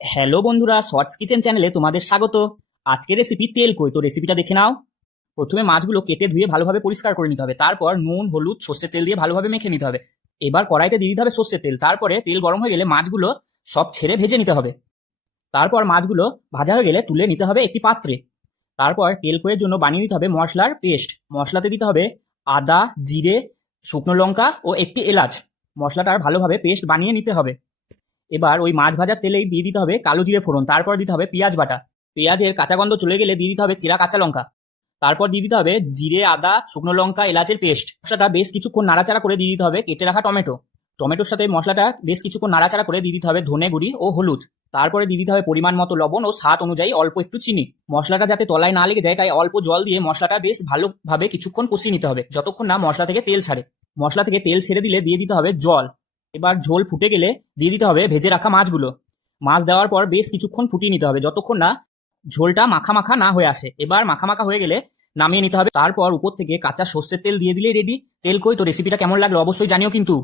Hello বন্ধুরা, shorts kitchen চ্যানেলে তোমাদের স্বাগত। আজকের রেসিপি তেল কই। তো রেসিপিটা দেখে নাও। প্রথমে মাছগুলো কেটে ধুয়ে ভালোভাবে পরিষ্কার করে নিতে হবে। তারপর নুন, হলুদ, সর্ষের তেল দিয়ে ভালোভাবে মেখে নিতে হবে। এবার কড়াইতে দিয়ে দিতে হবে সর্ষের তেল। তারপরে তেল গরম হয়ে গেলে মাছগুলো সব ছেড়ে ভেজে নিতে হবে। তারপর মাছগুলো ভাজা হয়ে গেলে তুলে নিতে হবে একটি পাত্রে। তারপর তেল কইয়ের জন্য বানিয়ে নিতে হবে মশলার পেস্ট। মশলাতে দিতে হবে আদা, জিরে, শুকনো লঙ্কা ও একটি এলাচ। মশলাটার ভালোভাবে পেস্ট বানিয়ে নিতে হবে। এবার ওই মাছ ভাজার তেলেই দিয়ে দিতে হবে কালো জিরে ফোড়ন। তারপর দিতে হবে পেঁয়াজ বাটা। পেঁয়াজের কাঁচা গন্ধ চলে গেলে দিয়ে দিতে হবে চেরা কাঁচা লঙ্কা। তারপর দিয়ে দিতে হবে জিরে, আদা, শুকনো লঙ্কা, এলাচের পেস্ট। মশলাটা বেশ কিছুক্ষণ নাড়াচাড়া করে দিয়ে দিতে হবে কেটে রাখা টমেটো। টমেটোর সাথে মশলাটা বেশ কিছুক্ষণ নাড়াচাড়া করে দিয়ে দিতে হবে ধনে গুঁড়ি ও হলুদ। তারপরে দিয়ে দিতে হবে পরিমাণ মতো লবণ ও স্বাদ অনুযায়ী অল্প একটু চিনি। মশলাটা যাতে তলায় না লেগে যায় তাই অল্প জল দিয়ে মশলাটা বেশ ভালোভাবে কিছুক্ষণ কষিয়ে নিতে হবে যতক্ষণ না মশলা থেকে তেল ছাড়ে। মশলা থেকে তেল ছেড়ে দিলে দিয়ে দিতে হবে জল। এবার ঝোল ফুটে গেলে দিয়ে দিতে হবে ভেজে রাখা মাছগুলো। মাছ দেওয়ার পর বেশ কিছুক্ষণ ফুটিয়ে নিতে হবে যতক্ষণ না ঝোলটা মাখা মাখা না হয়ে আসে। এবার মাখা মাখা হয়ে গেলে নামিয়ে নিতে হবে। তারপর উপর থেকে কাঁচা সর্ষের তেল দিয়ে দিলেই রেডি তেল কই। তো রেসিপিটা কেমন লাগলো অবশ্যই জানিও কিন্তু।